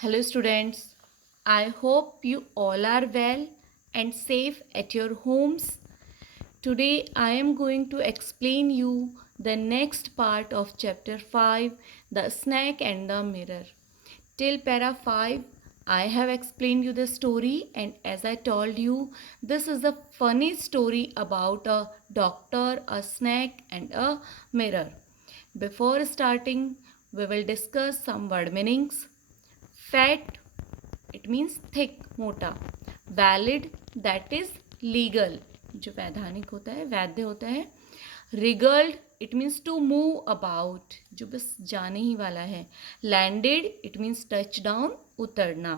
Hello, students. I hope you all are well and safe at your homes. Today, I am going to explain you the next part of chapter 5, the snake and the mirror. Till para 5, I have explained you the story, and as I told you, this is a funny story about a doctor, a snake, and a mirror. Before starting, we will discuss some word meanings. Fat, it means thick, मोटा. Valid, that is legal, जो वैधानिक होता है, वैध होता है. Regaled, it means to move about, जो बस जाने ही वाला है. Landed, it means touch down, उतरना.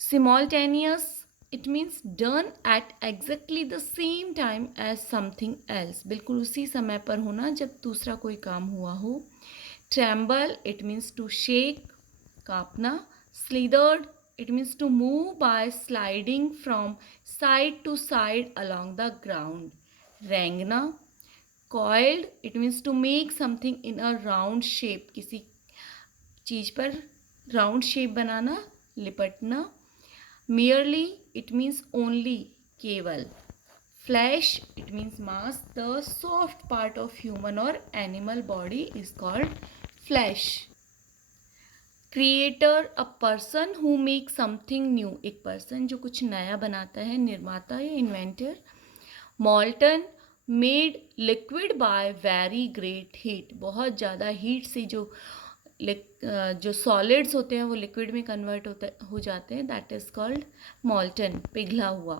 Simultaneous, it means done at exactly the same time as something else, बिल्कुल उसी समय पर होना जब दूसरा कोई काम हुआ हो. Tremble, it means to shake, कांपना. Slithered, it means to move by sliding from side to side along the ground. रेंगना. Coiled, it means to make something in a round shape, किसी चीज पर राउंड शेप बनाना, लिपटना. Merely, it means only, केवल. Flesh, it means mass. The soft part of human or animal body is called flesh. Creator, a person who make something new, एक person जो कुछ नया बनाता है, निर्माता या inventor. मॉल्टन, made liquid bye very great heat, बहुत ज़्यादा हीट से जो सॉलिड्स होते हैं वो लिक्विड में कन्वर्ट हो जाते हैं, दैट इज कॉल्ड मॉल्टन, पिघला हुआ.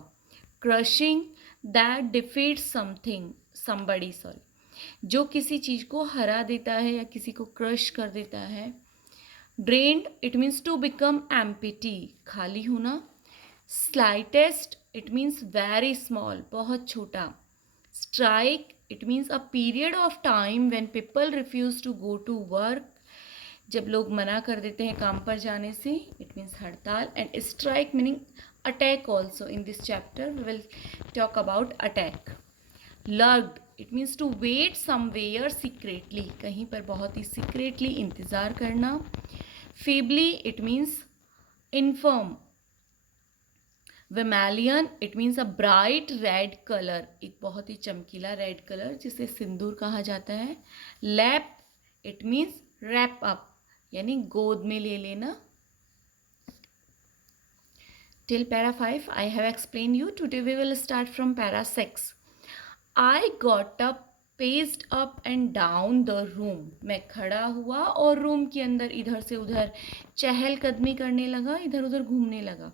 क्रशिंग, दैट डिफीट्स समबडी, जो किसी चीज़ को हरा देता है या किसी को क्रश कर देता है. Drained, it means to become empty, खाली होना. Slightest, it means very small, बहुत छोटा. Strike, it means a period of time when people refuse to go to work, जब लोग मना कर देते हैं काम पर जाने से, इट मीन्स हड़ताल. And strike meaning attack also. In this chapter we will talk about attack. Lurked, it means to wait somewhere secretly, कहीं पर बहुत ही सीक्रेटली इंतज़ार करना. feebly, it means infirm. Vermilion, it means a bright red color, एक बहुत ही चमकीला red colour जिसे सिंदूर कहा जाता है. lap, it means wrap up, यानी गोद में ले लेना. Till para 5 I have explained you. Today we will start from para 6. I got up, paced up and down the room. मैं खड़ा हुआ और रूम के अंदर इधर से उधर चहलकदमी करने लगा, इधर उधर घूमने लगा.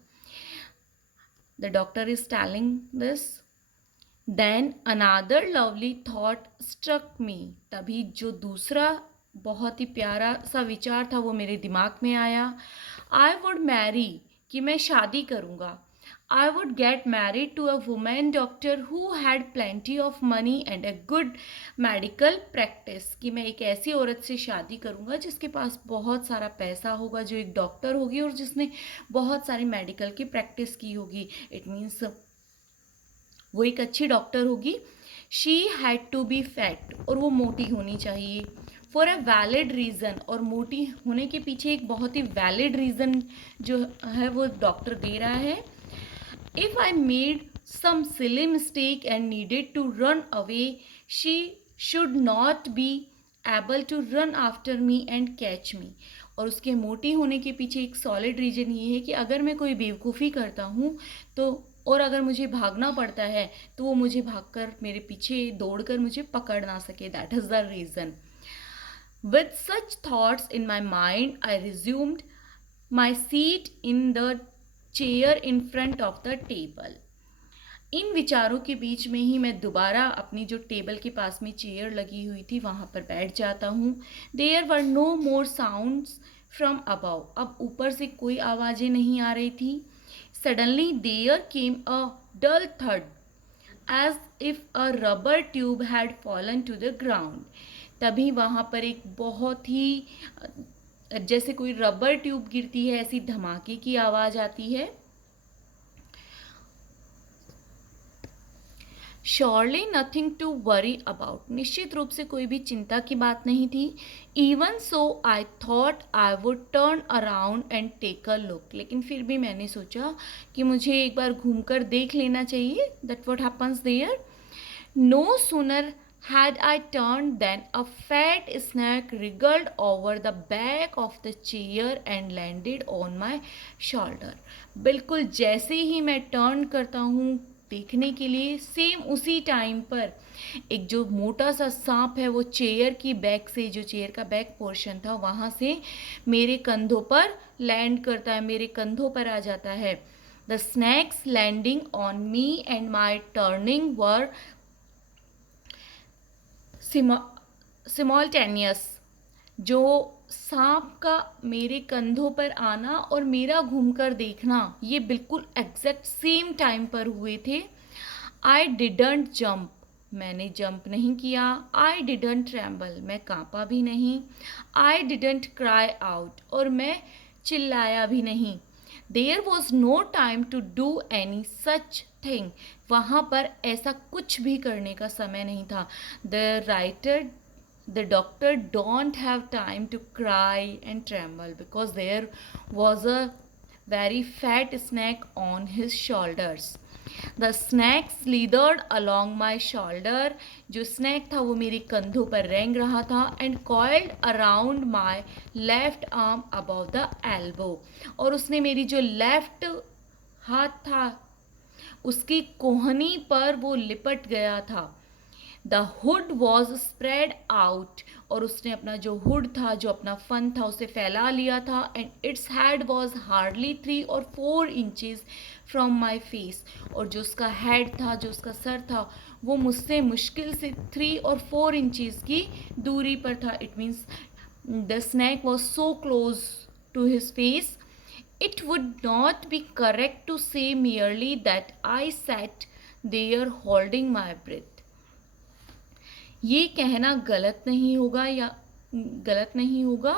The doctor is telling this. Then another lovely thought struck me. तभी जो दूसरा बहुत ही प्यारा सा विचार था वो मेरे दिमाग में आया. I would marry, कि मैं शादी करूँगा. I would get married to a woman doctor who had plenty of money and a good medical practice, कि मैं एक ऐसी औरत से शादी करूँगा जिसके पास बहुत सारा पैसा होगा, जो एक डॉक्टर होगी और जिसने बहुत सारी मेडिकल की प्रैक्टिस की होगी. इट मीन्स वो एक अच्छी डॉक्टर होगी. She had to be fat, और वो मोटी होनी चाहिए. फॉर अ वैलिड रीज़न, और मोटी होने के पीछे एक बहुत ही वैलिड रीज़न जो है वो डॉक्टर दे रहा है. If I made some silly mistake and needed to run away, she should not be able to run after me and catch me. और उसके मोटी होने के पीछे एक सॉलिड रीजन ये है कि अगर मैं कोई बेवकूफ़ी करता हूँ तो, और अगर मुझे भागना पड़ता है तो वो मुझे भागकर मेरे पीछे दौड़कर मुझे पकड़ ना सके. That is the reason. With such thoughts in my mind, I resumed my seat in the chair in front of the table. इन विचारों के बीच में ही मैं दोबारा अपनी जो टेबल के पास में चेयर लगी हुई थी वहाँ पर बैठ जाता हूँ. There were no more sounds from above, अब ऊपर से कोई आवाज़ें नहीं आ रही थी. Suddenly there came a dull thud as if a rubber tube had fallen to the ground. तभी वहाँ पर एक बहुत ही जैसे कोई रबर ट्यूब गिरती है ऐसी धमाके की आवाज़ आती है. Surely nothing to worry about, निश्चित रूप से कोई भी चिंता की बात नहीं थी. Even so I thought I would turn around and take a look, लेकिन फिर भी मैंने सोचा कि मुझे एक बार घूमकर देख लेना चाहिए that what happens there. No sooner had I turned than a fat snake wriggled over the back of the chair and landed on my shoulder. बिल्कुल जैसे ही मैं टर्न करता हूँ देखने के लिए, सेम उसी टाइम पर एक जो मोटा सा सांप है वो चेयर की बैक से, जो चेयर का बैक पोर्शन था वहाँ से मेरे कंधों पर लैंड करता है, मेरे कंधों पर आ जाता है. The snakes landing on me and my turning were सिमोल्टेनियस. जो सांप का मेरे कंधों पर आना और मेरा घूमकर देखना ये बिल्कुल एग्जैक्ट सेम टाइम पर हुए थे. आई डिडंट जंप, मैंने जंप नहीं किया. आई डिडंट ट्रैम्बल, मैं कांपा भी नहीं. आई डिडंट क्राई आउट, और मैं चिल्लाया भी नहीं. There was no time to do any such thing, वहाँ पर ऐसा कुछ भी करने का समय नहीं था. The doctor don't have time to cry and tremble because there was a very fat snake on his shoulders. The snake slithered along my shoulder. जो snake था वो मेरे कंधों पर रेंग रहा था. And coiled around my left arm above the elbow. और उसने मेरी जो लेफ्ट हाथ था उसकी कोहनी पर वो लिपट गया था. The hood was spread out, और उसने अपना जो हुड था, जो अपना फन था, उसे फैला लिया था. And its head was hardly 3 or 4 inches from my face, और जो उसका हेड था, जो उसका सर था, वो मुझसे मुश्किल से 3 or 4 इंचेस की दूरी पर था. It means the snake was so close to his face. It would not be correct to say merely that I sat there holding my breath. ये कहना गलत नहीं होगा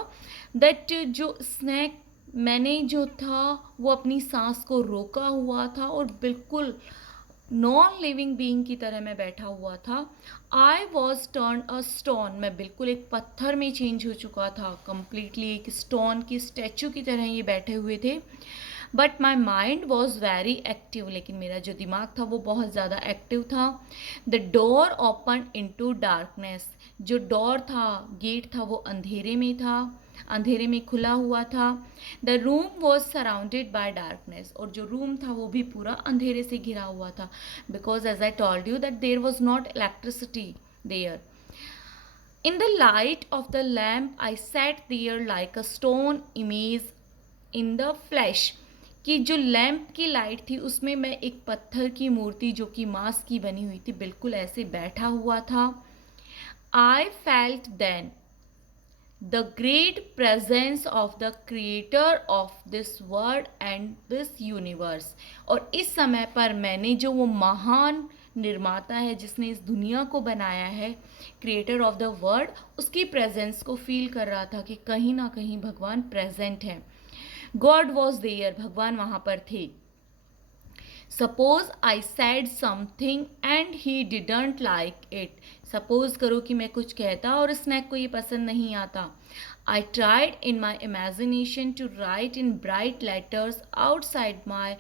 that जो स्नैक मैंने जो था वो अपनी सांस को रोका हुआ था और बिल्कुल नॉन लिविंग बीइंग की तरह मैं बैठा हुआ था. I was turn a stone, मैं बिल्कुल एक पत्थर में चेंज हो चुका था, कंप्लीटली एक स्टोन की स्टैचू की तरह ये बैठे हुए थे. But my mind was very active, लेकिन मेरा जो दिमाग था वो बहुत ज़्यादा एक्टिव था. The door open into darkness, जो डोर था, गेट था, वो अंधेरे में था, अंधेरे में खुला हुआ था. The room was surrounded by darkness, और जो रूम था वो भी पूरा अंधेरे से घिरा हुआ था. Because as I told you that there was not electricity there. In the light of the lamp, I sat there like a stone image in the flesh. कि जो लैम्प की लाइट थी उसमें मैं एक पत्थर की मूर्ति जो कि मांस की बनी हुई थी बिल्कुल ऐसे बैठा हुआ था. I felt then the great presence of the creator of this world and this universe. और इस समय पर मैंने जो वो महान निर्माता है जिसने इस दुनिया को बनाया है, क्रिएटर ऑफ द वर्ल्ड, उसकी प्रेजेंस को फील कर रहा था कि कहीं ना कहीं भगवान प्रेजेंट है. गॉड वॉज देयर, भगवान वहाँ पर थे. Suppose I sad something and he didn't like it. Suppose करो कि मैं कुछ कहता और स्नैक को ये पसंद नहीं आता. I tried in my imagination to write in bright letters outside my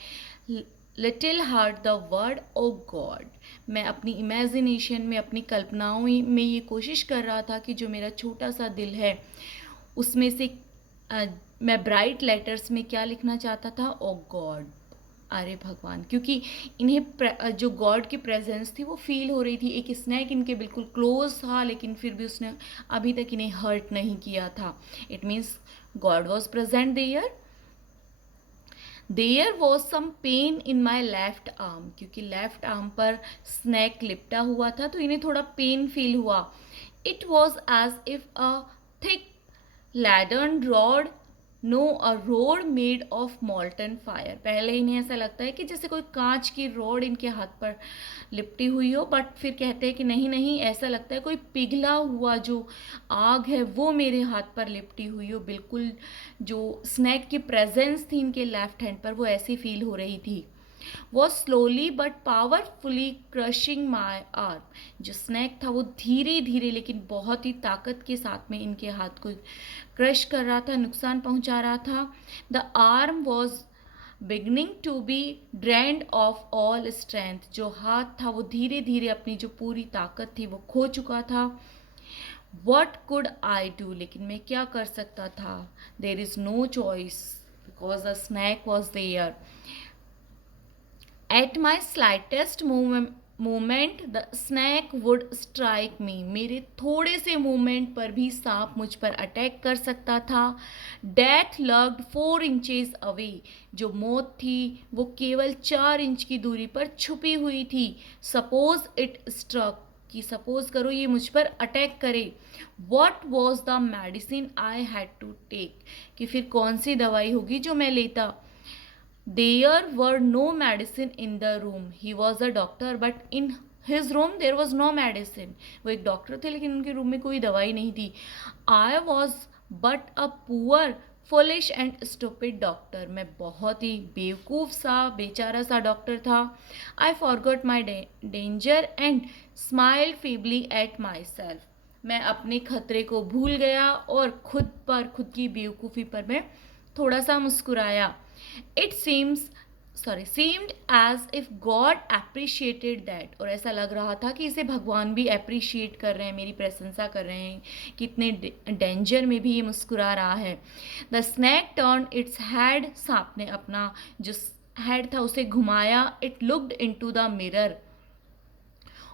little heart the word O God. मैं अपनी इमेजिनेशन में, अपनी कल्पनाओं में ये कोशिश कर रहा था कि जो मेरा छोटा सा दिल है उसमें से मैं ब्राइट लेटर्स में क्या लिखना चाहता था, ओ गॉड, अरे भगवान. क्योंकि इन्हें जो गॉड की प्रेजेंस थी वो फील हो रही थी. एक स्नैक इनके बिल्कुल क्लोज था लेकिन फिर भी उसने अभी तक इन्हें हर्ट नहीं किया था. It means God was present there. There was some pain in my left arm, क्योंकि लेफ्ट आर्म पर स्नैक लिपटा हुआ था तो इन्हें थोड़ा पेन फील हुआ. It was as if a thick leaden rod no a rod made of molten fire. पहले इन्हें ऐसा लगता है कि जैसे कोई कांच की रोड इनके हाथ पर लिपटी हुई हो, बट फिर कहते हैं कि नहीं नहीं, ऐसा लगता है कोई पिघला हुआ जो आग है वो मेरे हाथ पर लिपटी हुई हो. बिल्कुल जो स्नैक की प्रेजेंस थी इनके लेफ्ट हैंड पर वो ऐसी फील हो रही थी. was slowly but powerfully crushing my arm. जो स्नैक था वो धीरे धीरे लेकिन बहुत ही ताकत के साथ में इनके हाथ को क्रश कर रहा था, नुकसान पहुंचा रहा था. The arm was beginning to be drained of all strength. जो हाथ था वो धीरे धीरे अपनी जो पूरी ताकत थी वो खो चुका था. वट कुड आई डू, लेकिन मैं क्या कर सकता था. There is no choice because the snake was there. At my slightest moment the snake would strike me. मेरे थोड़े से मोमेंट पर भी सांप मुझ पर अटैक कर सकता था. Death lurked 4 inches away. जो मौत थी वो केवल 4 इंच की दूरी पर छुपी हुई थी. सपोज इट स्ट्रक, कि सपोज करो ये मुझ पर अटैक करे. What was the medicine I had to take, कि फिर कौन सी दवाई होगी जो मैं लेता. There were no medicine in the room. He was a doctor, but in his room there was no medicine. वो एक डॉक्टर थे लेकिन उनके रूम में कोई दवाई नहीं थी. I was but a poor, foolish and stupid doctor. मैं बहुत ही बेवकूफ़ सा बेचारा सा डॉक्टर था. I forgot my danger and smiled feebly at myself. मैं अपने खतरे को भूल गया और खुद की बेवकूफ़ी पर मैं थोड़ा सा मुस्कुराया. It seemed as if God appreciated that. और ऐसा लग रहा था कि इसे भगवान भी अप्रिशिएट कर रहे हैं, मेरी प्रशंसा कर रहे हैं, कितने डेंजर में भी ये मुस्कुरा रहा है. The snake turn its head. सांप ने अपना जो हेड था उसे घुमाया. It looked into the mirror.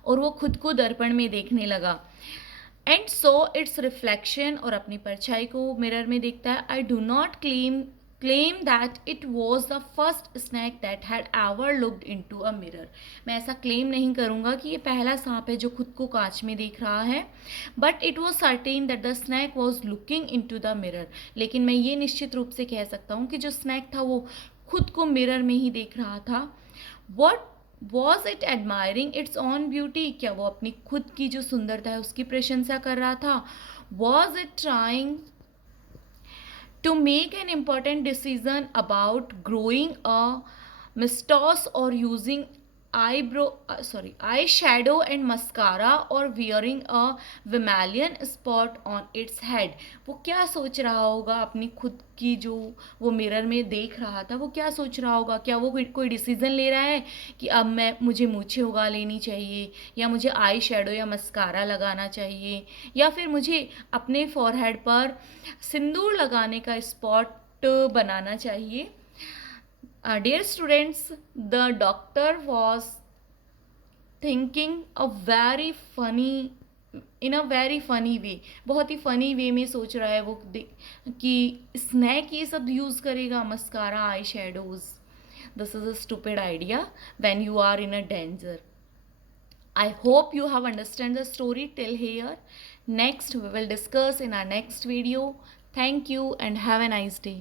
और वो खुद को दर्पण में देखने लगा. And so it's reflection. और अपनी परछाई को मिरर में देखता है. I do not claim that it was the first snake that had ever looked into a mirror. मैं ऐसा क्लेम नहीं करूँगा कि ये पहला सांप है जो खुद को कांच में देख रहा है. But it was certain that the snake was looking into the mirror. लेकिन मैं ये निश्चित रूप से कह सकता हूँ कि जो स्नैक था वो खुद को मिरर में ही देख रहा था. What was it admiring its own beauty? क्या वो अपनी खुद की जो सुंदरता है उसकी प्रशंसा कर रहा था. Was it trying to make an important decision about growing a mustache or using eyeshadow and mascara or wearing a vermilion spot on its head? वो क्या सोच रहा होगा अपनी खुद की जो वो मिरर में देख रहा था, वो क्या सोच रहा होगा. क्या वो कोई डिसीजन ले रहा है कि अब मुझे मूछें उगा लेनी चाहिए, या मुझे आई शेडो या मस्कारा लगाना चाहिए, या फिर मुझे अपने फॉरहेड पर सिंदूर लगाने का स्पॉट बनाना चाहिए. Dear students, the doctor was thinking in a very funny way. बहुत ही फनी वे में सोच रहा है वो कि स्नैक ये सब यूज़ करेगा, mascara, eye shadows. This is a stupid idea when you are in a danger. I hope you have understand the story till here. Next we will discuss in our next video. Thank you and have a nice day.